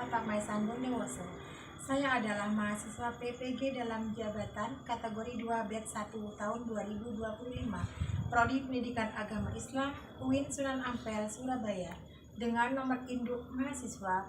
Atap Maisan Bondowoso. Saya adalah mahasiswa PPG dalam jabatan kategori 2 batch 1 tahun 2025, Prodi Pendidikan Agama Islam UIN Sunan Ampel, Surabaya, dengan nomor induk mahasiswa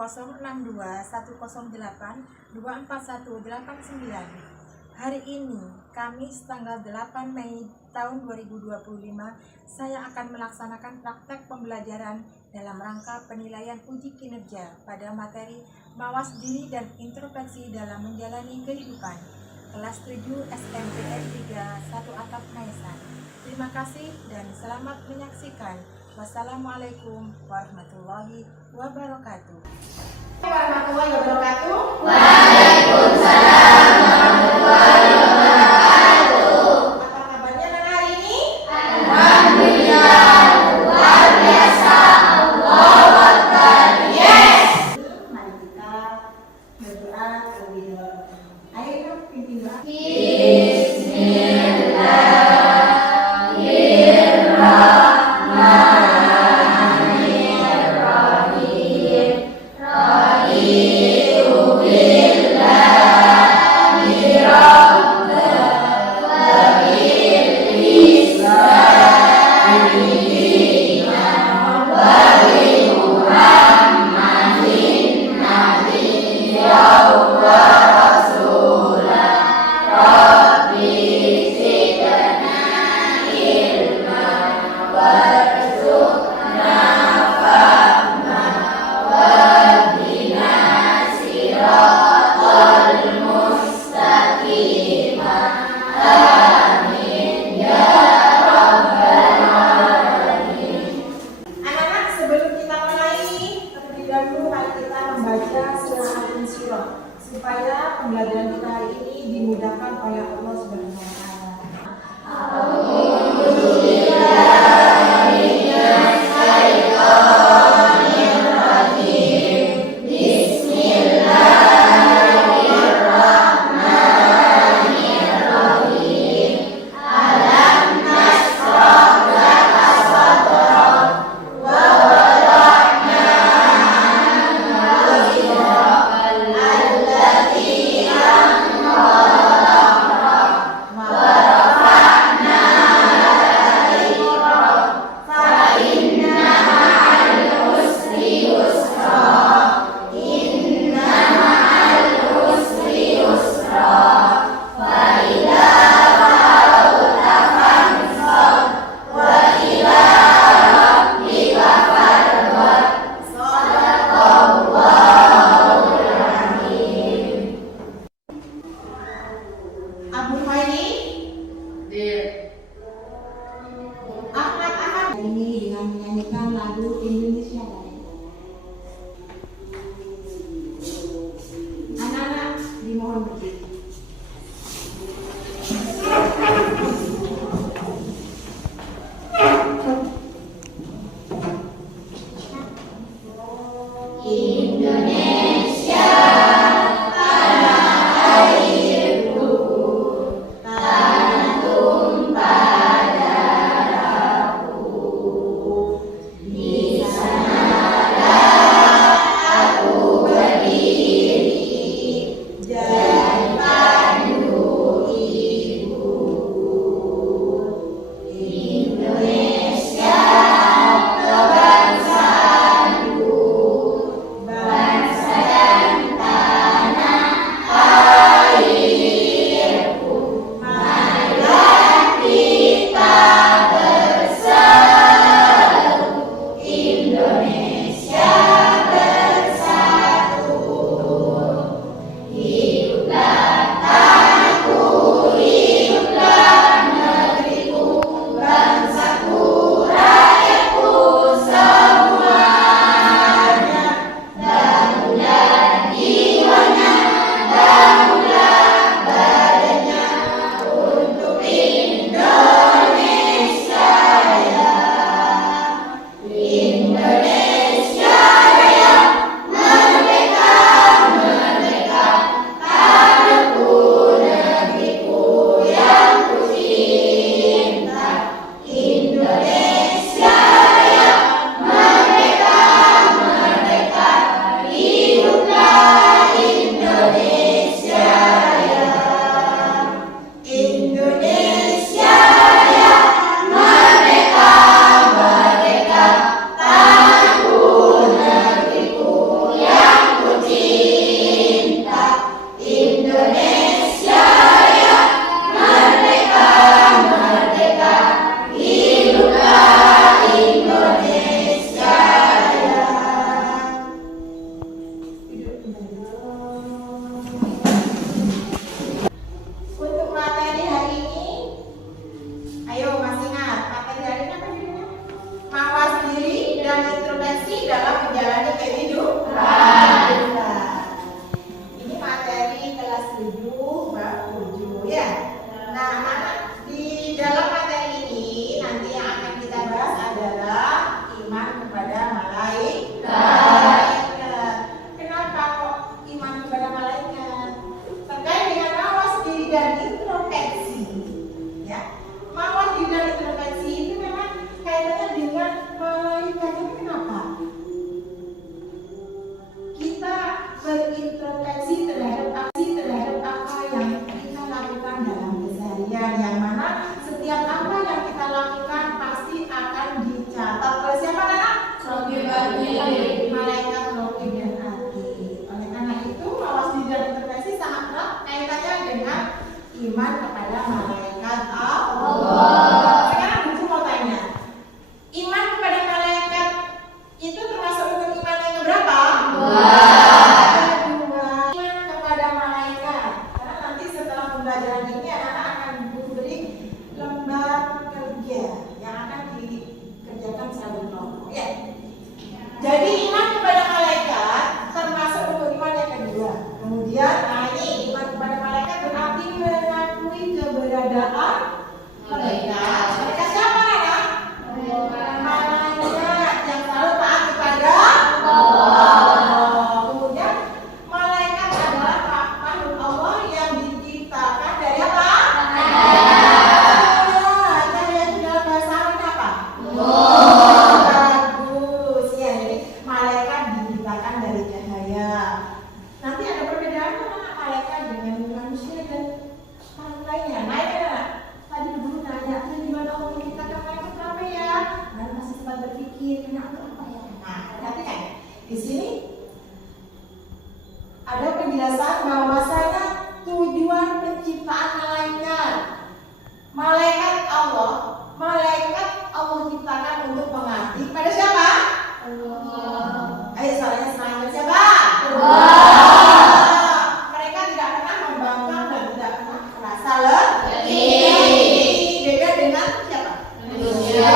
06210824189. Hari ini, Kamis tanggal 8 Mei tahun 2025, saya akan melaksanakan praktek pembelajaran dalam rangka penilaian uji kinerja pada materi mawas diri dan introspeksi dalam menjalani kehidupan, kelas 7 SMPN 3 1 Atap Maisan. Terima kasih dan selamat menyaksikan. Wassalamualaikum warahmatullahi wabarakatuh. Warahmatullahi wabarakatuh. Waalaikumsalam warahmatullahi wabarakatuh. Apa kabarnya anak hari ini? Alhamdulillah, luar biasa. Allahu Akbar. Yes. Mari kita berdoa terlebih dahulu. Ayo pimpin doa. Anak-anak, sebelum kita mulai, terlebih dahulu mari kita membaca surah Al-Insyirah supaya pembelajaran kita hari ini dimudahkan oleh Allah Subhanahu wa taala. Abu Khairi, Ahmad Ahmad ini dengan menyanyikan lagu Indonesia Raya. Anak-anak dimohon berdiri. Jadi iman kepada malaikat Allah. Sekarang Ibu mau tanya, iman kepada malaikat itu termasuk rukun iman yang keberapa? Kedua. Iman kepada malaikat. Karena nanti setelah pembelajaran ini anak-anak akan diberi lembar kerja yang akan dikerjakan secara kelompok. Ya. Jadi iman kepada malaikat termasuk rukun iman yang kedua. Kemudian, nah ini iman kepada malaikat berarti mengakui keberadaan malaikat. Malaikat siapa ya? Malaikat yang selalu taat kepada Allah. Kemudian malaikat adalah makhluk Allah yang diciptakan dari apa? Cahaya itu dalam bahasa Arabnya apa? Bagus ya. Jadi malaikat diciptakan dari cahaya. Nanti ada perbedaan mana malaikat dengan manusia dan makhluk lainnya. Nah ini tadi dulu nanya, gimana Allah menciptakan malaikat apa ya? Nah masih sempat berpikir, kenapa apa ya? Nah perhatikan di sini ada penjelasan bahwasanya tujuan penciptaan malaikat. Malaikat Allah ciptakan untuk mengabdi pada siapa? Allah. Ayo suaranya semangat siapa? Mereka tidak pernah membangkang dan tidak pernah merasa letih. Beda dengan siapa? Manusia.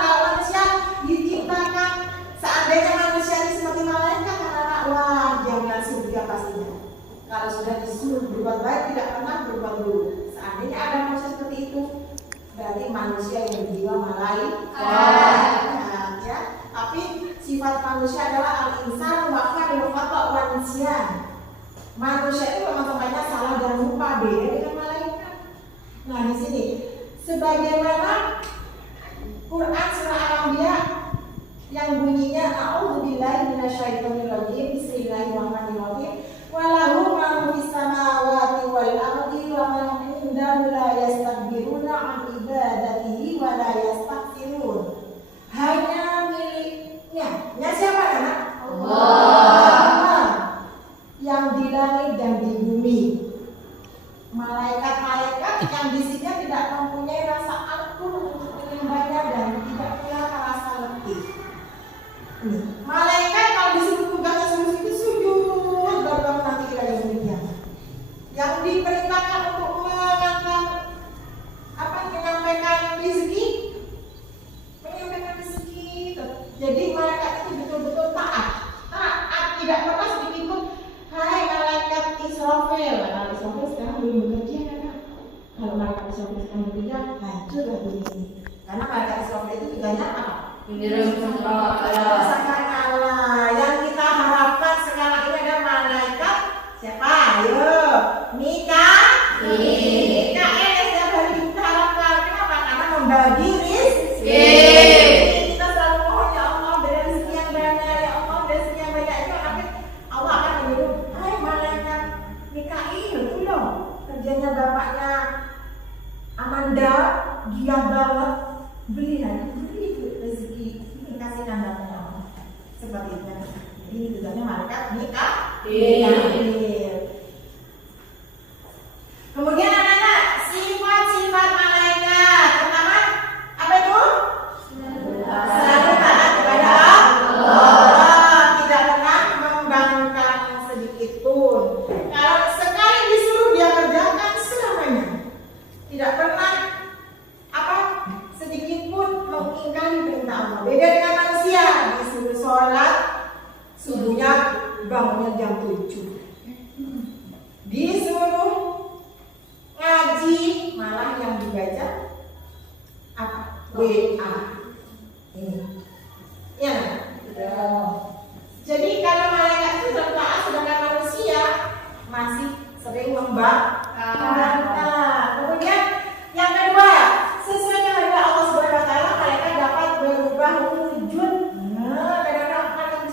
Kalau manusia diciptakan, seandainya manusia ini seperti malaikat, anak-anak, wah jangan surga pastinya. Kalau sudah disuruh berbuat baik tidak pernah berbuat buruk. Seandainya ada manusia seperti itu, berarti manusia yang berjiwa malaikat. Ya. Tapi sifat manusia adalah al-insan wa khalil khata' wa nisyan. Manusia itu memang tempatnya salah dan lupa, beda dengan malaikat. Nah, di sini sebagaimana Quran surah Al-Anbiya yang bunyinya a'udzubillahi minasyaitonirrajim bismillahirrahmanirrahim wa lahu ma fis samawati wal ardi wa ma indahu la yastakbiruna an ibadatihi wa la yastaghfirun. Hanya miliknya. Ya siapa anak? Allah. Yang di langit dan di bumi. Malaikat-malaikat yang di sini tidak mempunyai rasa akur untuk menyembahnya dan tidak punya rasa letih. Malaikat kalau disuruh tugasnya suruh itu sujud baru nanti kita yang demikian. Yang diperintahkan untuk menyampaikan rezeki, jadi malaikat itu betul-betul taat, tidak pernah sedikit pun. Hai malaikat Israfil, nah Israfil sekarang belum bekerja kan? Kalau malaikat Israfil sekarang bekerja, hancurlah dunia ini. Karena malaikat Israfil itu tugasnya apa? Menyembah Allah. Yang kita harapkan sekarang ini adalah malaikat siapa? Ayo, Mikail. Setiap hari kita harapkan, kenapa? Karena membagi rezeki. Kita selalu mohon ya Allah dari rezeki yang banyak, ya Allah dari rezeki yang banyak itu nanti Allah akan menyuruh, hai malaikat Mikail, itu loh kerjanya bapaknya Amanda, giat banget, beli itu rezeki, ini kasih nandangnya Allah. Seperti itu. Ini tugasnya malaikat Mikail. Kemudian anak-anak, sifat-sifat malaikat. Pertama, apa itu? Selalu taat kepada Allah, tidak pernah membangkang sedikit pun. Kalau sekali disuruh dia kerjakan selamanya. Tidak pernah sedikit pun mengingkari perintah Allah. Beda dengan manusia, disuruh sholat subuhnya bangunnya jam 7. Disuruh ngaji malah yang dibaca apa? WA. Ini. Ya. Jadi kalau malaikat itu taat, sedangkan manusia masih sering membangkang. Kemudian yang kedua, sesuai dengan kehendak Allah Subhanahu wa taala, malaikat dapat berubah wujud. Nah, kadang-kadang malaikat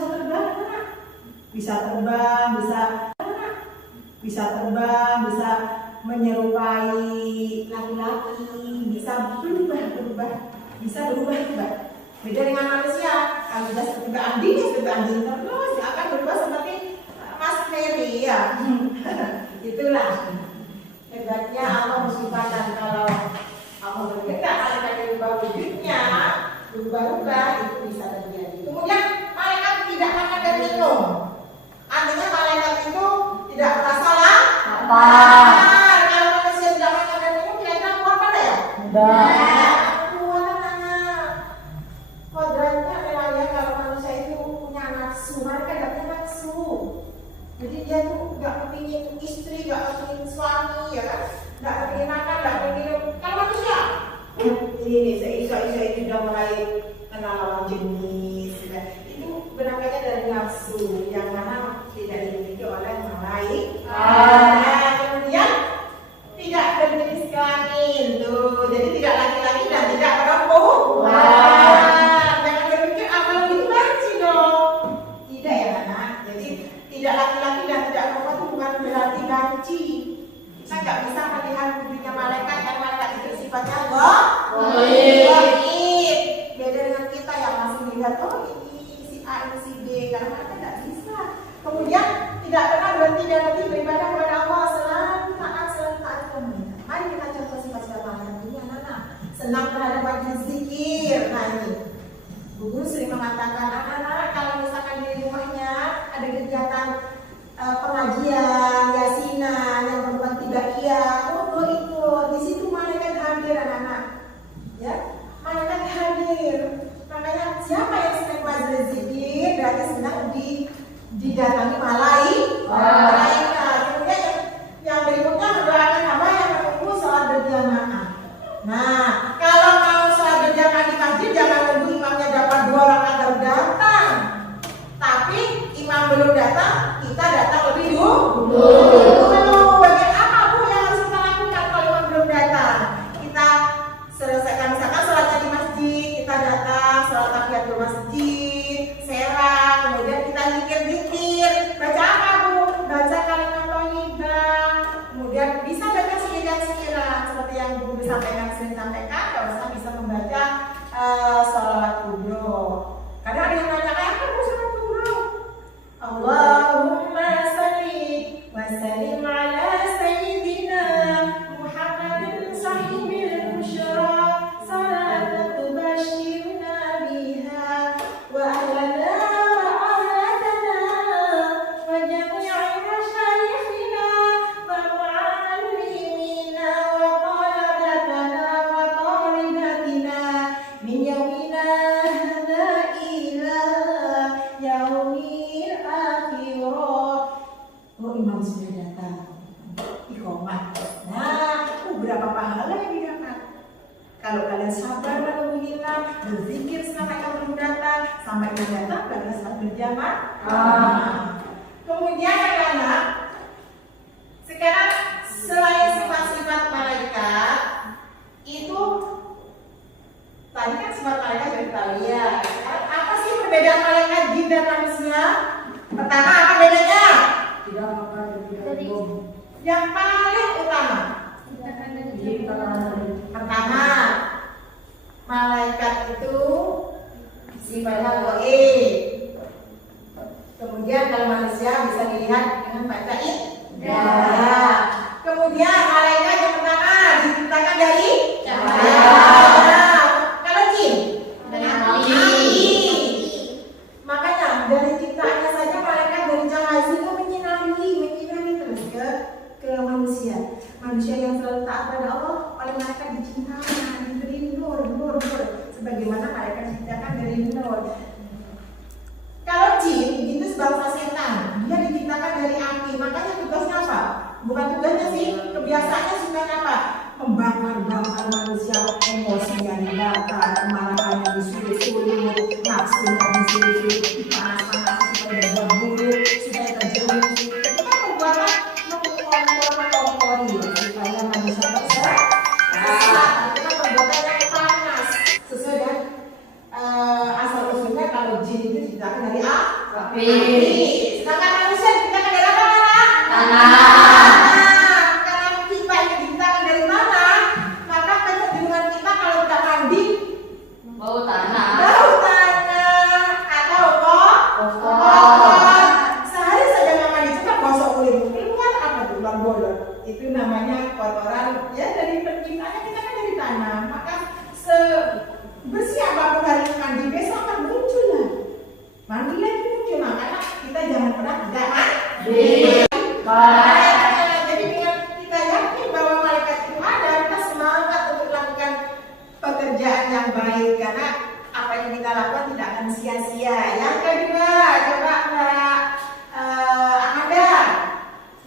bisa terbang, bisa terbang, bisa menyerupai laki-laki, bisa berubah. Beda dengan manusia, kalau sudah seperti anjing terus akan berubah seperti Mas Ferry ya. Itulah. Hebatnya Allah menciptakan kalau Allah bergerak, malaikat berubah wujudnya, berubah-ubah, itu bisa terjadi. Kemudian malaikat tidak makan dan minum. Artinya malaikat itu tidak merasa lapar. Kalau manusia tidak makan dan minum, kira-kira kuat pada ya? Kuat anak. Kodratnya adalah ya kalau manusia itu punya nafsu, mereka tidak punya nafsu. Jadi dia tuh nggak kepingin istri, nggak kepingin suami, ya kan? Nggak kepingin makan, nggak kepingin minum. Kalau manusia, ini seisa-isa itu udah mulai kenal lawan jenis. Ya. Itu berangkatnya dari nafsu yang mana tidak dimiliki oleh orang lain. Nah, kemudian tidak berjenis kelamin tuh, jadi tidak laki-laki dan tidak perempuan. Jangan berpikir amal itu banci dong. Tidak ya anak. Jadi tidak laki-laki dan tidak perempuan itu bukan berarti banci. Kita nggak bisa melihat wujudnya malaikat karena malaikat itu sifatnya gaib. Beda dengan kita yang masih melihat ini si A ini si B karena mereka nggak bisa. Kemudian tidak pernah berhenti beribadah kepada Allah, selalu taat kepada. Mari kita contoh sifat-sifat malaikat ini anak-anak. Senang terhadap majelis zikir. Nah ini Bu Guru sering mengatakan anak-anak kalau misalkan di rumahnya ada kegiatan pengajian, yasinan, yang berupa tibaiyah, ikut. Di situ malaikat hadir anak-anak. Ya, malaikat hadir. Makanya siapa yang sedang majelis zikir berarti sedang didatangi malaikat. Kemudian yang berikutnya mendoakan hamba yang menunggu sholat berjamaah. Nah, kalau mau sholat berjamaah di masjid jangan nunggu imamnya dapat 2 rakaat baru datang. Tapi imam belum datang, kita datang lebih dulu. Bagian apa Bu yang harus kita lakukan kalau imam belum datang? Kita selesaikan misalkan sholatnya di masjid, kita datang sholat tahiyatul masjid, serah, kemudian kita zikir. Baca apa Bu? Baca kalimat thayyibah. Kemudian bisa baca sekira-sekira seperti yang Bu sering sampaikan, kalau saya bisa membaca sholawat kubro. Kadang ada yang nanya, apa Bu sholawat kubro? Allahumma salli wa sallim ala sayyidina Muhammadin sahibil busyra salatan tubashirna biha wa ahlana wa ahlatana wa jami'a masyayikhina wa mu'allimina wa talabatana wa talibatina min yawmina hadha ila yaumil akhirah. Oh, imam sudah datang. Iqamah. Nah, berapa pahala yang didapat? Kalau kalian sabar menunggu imam, berzikir sampai kamu belum datang, sampai imam datang, kalian saat berjamaah. Kemudian anak-anak, sekarang selain sifat-sifat malaikat, itu tadi kan sifat malaikat sudah kita lihat. Sekarang apa sih perbedaan malaikat jin dan manusia? Pertama apa bedanya? Tidak apa yang paling utama. Pertama, malaikat itu sifatnya gaib. Kemudian kalau manusia bisa dilihat dengan baca indera. Kemudian malaikat yang pertama diciptakan dari cahaya. Kalau jin dari api. Makanya dari ciptaannya saja malaikat dari cahaya sehingga menyinari terus ke manusia. Manusia yang selalu taat pada Allah oleh malaikat diciptakan, diberi nur, sebagaimana malaikat diciptakan dari nur. Kalau jin itu sebangsa setan, dia diciptakan dari api. Makanya tugasnya apa? Bukan tugasnya sih, kebiasaannya sifat apa? Membakar manusia, emosinya dibakar, kemarahannya disulut-sulut, nafsunya disulut-sulut, panas-panas supaya berburuk, supaya terjerumus. Itu kan perbuatan mengkompor-kompori supaya manusia tersesat. Itu kan perbuatan yang panas. Sesuai dengan asal-usulnya kalau jin itu diciptakan dari api. Sedangkan manusia diciptakan dari apa? Tanah. Karena kita ini diciptakan dari mana? Maka kecenderungan kita kalau tidak mandi bau tanah atau kotor. Sehari saja nggak mandi juga gosok kulit. Keluar apa tuh? Bolong. itu namanya kotoran ya dari penciptanya, kita kan dari tanah. Maka bersih apapun hari mandi, besok akan muncul lah. Mandi lagi muncul, makanya kita jangan pernah tidak mandi. Jadi dengan kita yakin bahwa malaikat itu ada, kita semangat untuk melakukan pekerjaan yang baik, karena apa yang kita lakukan tidak akan sia-sia. Yang kedua, coba Mbak Amanda.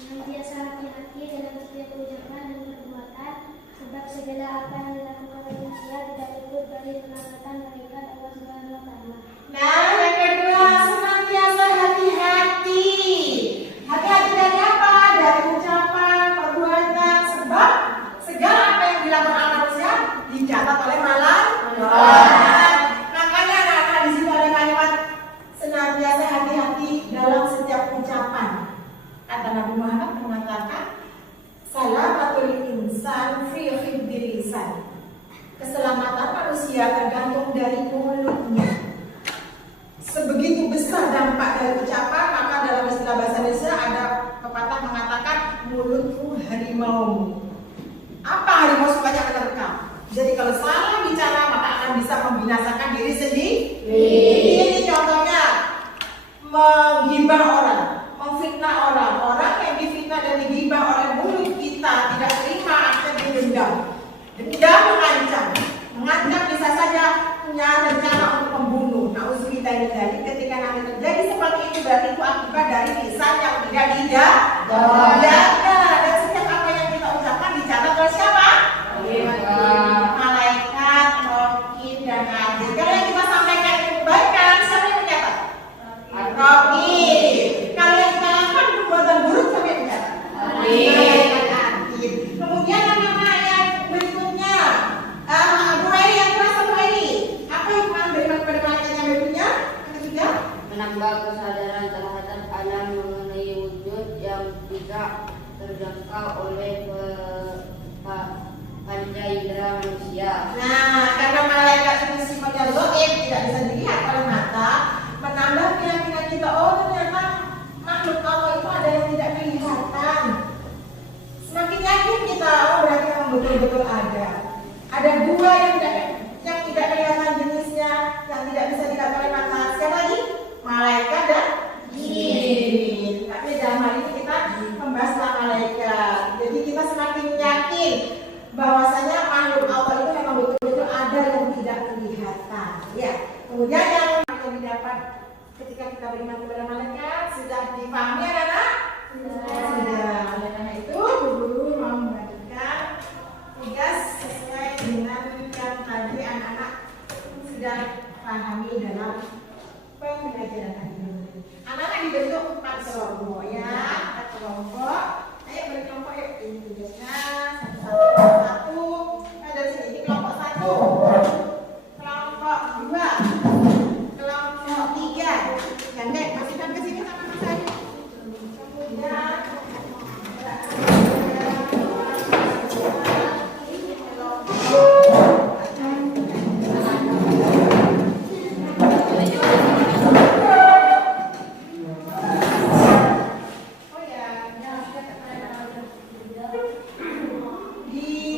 Senantiasa hati-hati dalam setiap ucapan dan perbuatan, sebab segala apa yang dilakukan manusia tidak luput dari pengamatan malaikat Allah Subhanahu wa Ta'ala. Nah, yang kedua, senantiasa hati-hati. Hati-hati dari apa? Dari ucapan, perbuatan, sebab segala apa yang dilakukan manusia dicatat oleh malaikat. Makanya anak-anak di situ ada kalimat senantiasa hati-hati dalam setiap ucapan. Kata Nabi Muhammad mengatakan, salamatul insan fi hifdzil lisan. Keselamatan manusia tergantung dari mulutnya. Sebegitu besar dampak dari ucapan, maka dalam istilah bahasa Indonesia ada pepatah mengatakan mulutku harimau. Apa harimau sukanya menerkam? Jadi kalau salah bicara maka akan bisa membinasakan diri sendiri. Ini contohnya menggibah orang, memfitnah orang. Orang yang difitnah dan digibah oleh mulut kita tidak terima, akan didendam. Dendam mengancam bisa saja punya rencana untuk membunuh. Nauzubillah, ketika nanti terjadi seperti itu berarti itu akibat dari lisan yang tidak dijaga. Dan setiap apa yang kita ucapkan dicatat oleh siapa? Malaikat, Raqib dan Atid. Kalau yang kita sampaikan itu kebaikan, siapa yang mencatat? Raqib. Kalau yang kita lakukan perbuatan buruk, siapa yang mencatat? Malaikat, Atid. Kemudian yang berikutnya, Bu Eri, yang kelas Bu Eri, apa hikmah daripada malaikat yang berikutnya? Yang ketiga, menambah kesadaran terhadap alam mengenai wujud yang tidak terjangkau oleh panca indera manusia. nah, karena malaikat itu sifatnya gaib, tidak bisa dilihat oleh mata, menambah keyakinan kita, oh ternyata makhluk Allah itu ada yang tidak kelihatan. Semakin yakin kita, oh berarti memang betul-betul ada. Ada dua yang tidak kelihatan jenisnya, yang tidak bisa dilihat oleh mata. Siapa lagi? Malaikat dan jin. Tapi dalam hal ini kita membahas tentang malaikat. Jadi kita semakin yakin bahwasanya makhluk Allah itu memang betul-betul ada yang tidak kelihatan. Ya. Kemudian yang didapat ketika kita beriman kepada malaikat sudah dipahami anak-anak? Sudah. Oleh karena itu, guru mau membagikan tugas sesuai dengan yang tadi anak-anak sudah pahami dalam pembelajaran tadi. Anak-anak dibentuk 4 kelompok ya, 4 kelompok. Ayo berkelompok yuk. Ini tugasnya satu. Nah, dari sini ini kelompok 1, kelompok 2, kelompok 3. Gandeng, masukkan ke sini sama Mas Ayu. Kemudian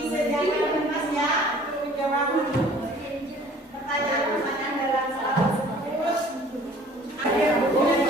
disediakan Mas ya untuk menjawab pertanyaan-pertanyaan dalam salah tersebut. Ada yang berhubungan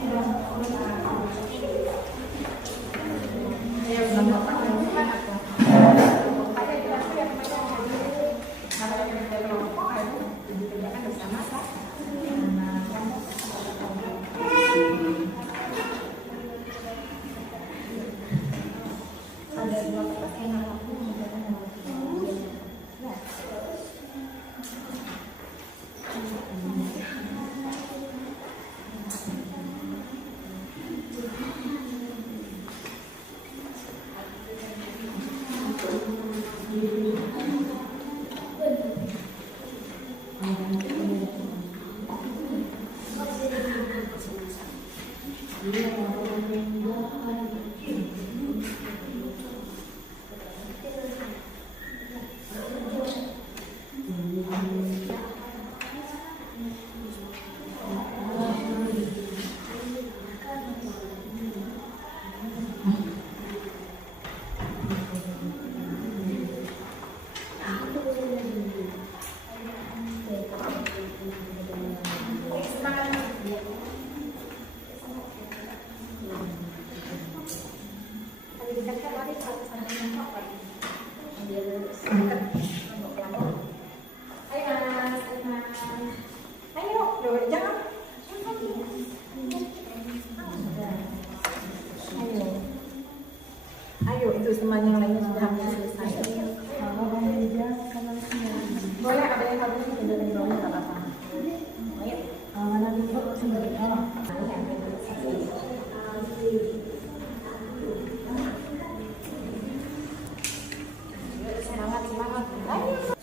Terima kasih. Ayo, itu teman yang lainnya sudah hampir selesai. Boleh ada yang harus kita dari bawah nggak apa-apa. Ayo. Mana dulu sendiri. Semangat, semangat. Ayo.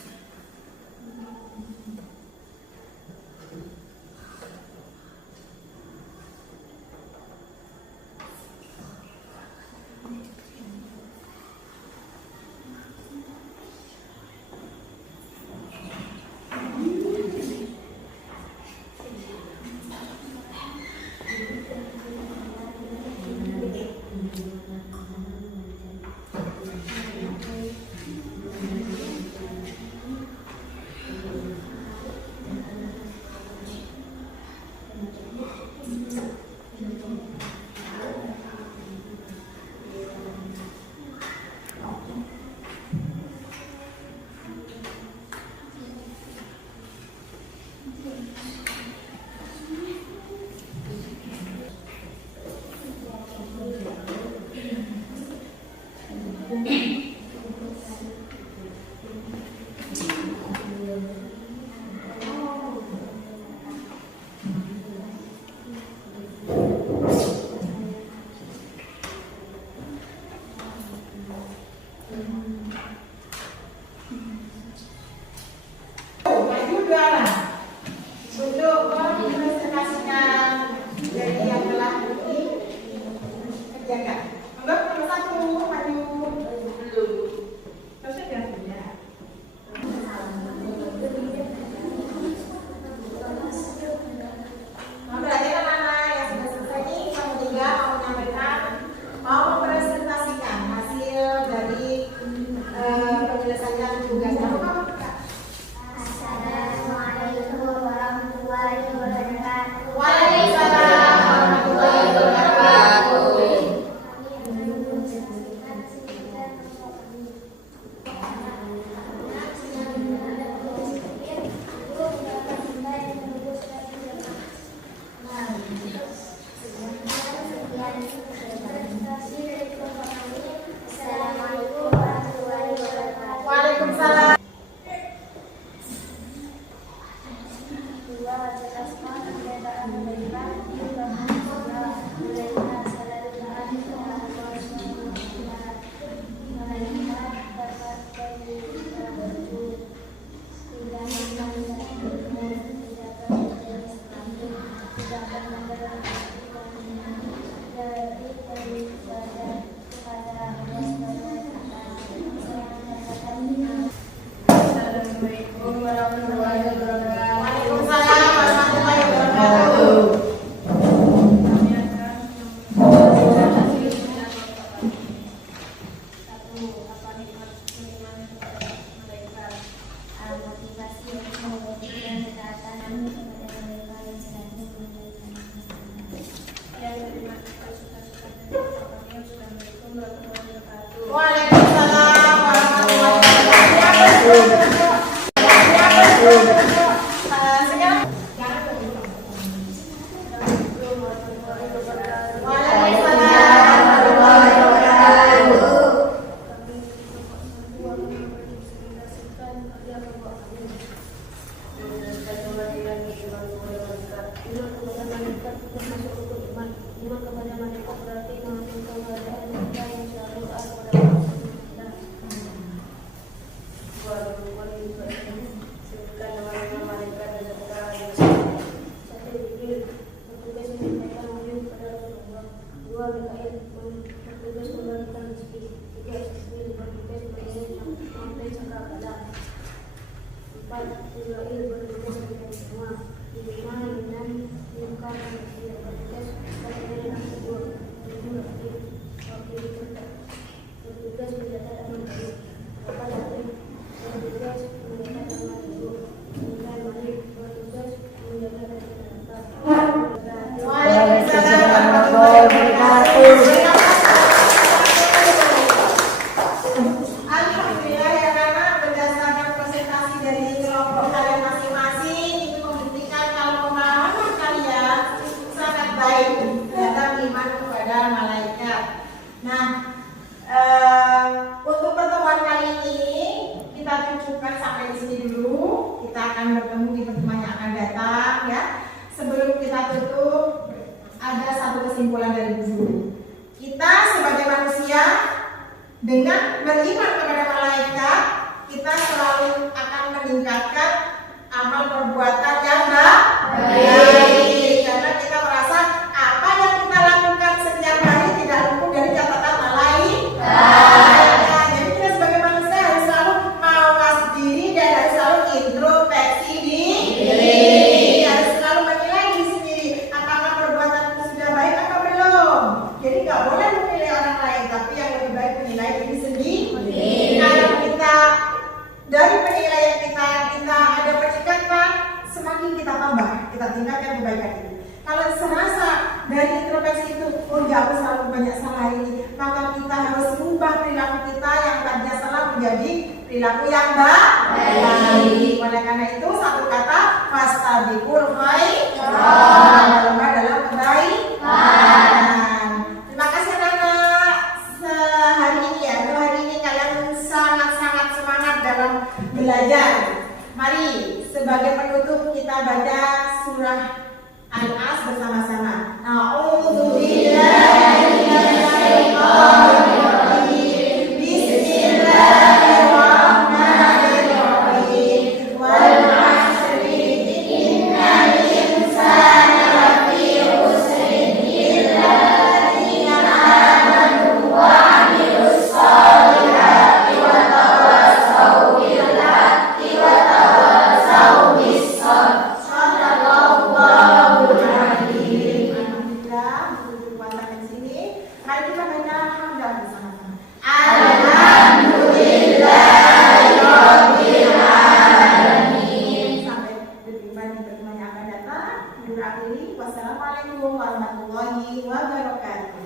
Waalaikumsalam. kepada malaikat. Nah, untuk pertemuan kali ini kita cukupkan sampai di sini dulu. Kita akan bertemu di pertemuan yang akan datang ya. Sebelum kita tutup, ada satu kesimpulan dari guru. Kita sebagai manusia dengan beriman kepada malaikat, kita selalu akan meningkatkan amal perbuatan yang baik. Karena kita merasa apa yang kita lakukan setiap hari tidak luput dari catatan malaikat. Jadi kita sebagai manusia harus selalu mawas diri dan harus selalu introspeksi diri. Harus selalu menilai diri sendiri. Apakah perbuatan itu sudah baik atau belum? Jadi nggak boleh menilai orang lain, tapi yang lebih baik menilai diri sendiri. Kalau kita dari penilaian kita ada peningkatan, semakin kita tambah, kita tingkatkan kebaikan itu. Kalau serasa dari introspeksi itu, oh ya aku selalu banyak salah ini, maka kita harus ubah perilaku kita yang tadinya salah menjadi perilaku yang baik. Oleh karena itu satu kata, fastabiqul khairat, dalam kebaikan. Terima kasih anak-anak hari ini ya. Untuk hari ini kalian sangat-sangat semangat dalam belajar. Mari sebagai penutup kita baca surah Al-As bersama-sama. A'udzubillahi minasyaitonirrajim. Bismillahirrahmanirrahim. Wal 'asri innal insana lafi khusrin illa alladziina aamanu wa 'amilus shalihati wa tawassaw bil haqqi wa tawassaw bis sabr. Shadaqallahul adzim. Alhamdulillah, untuk puasa di sini. Mari kita baca hamdalah bersama-sama. Alhamdulillahirabbil alamin. Sampai berjumpa di pertemuan yang akan datang. Akhiri, wassalamualaikum warahmatullahi wabarakatuh.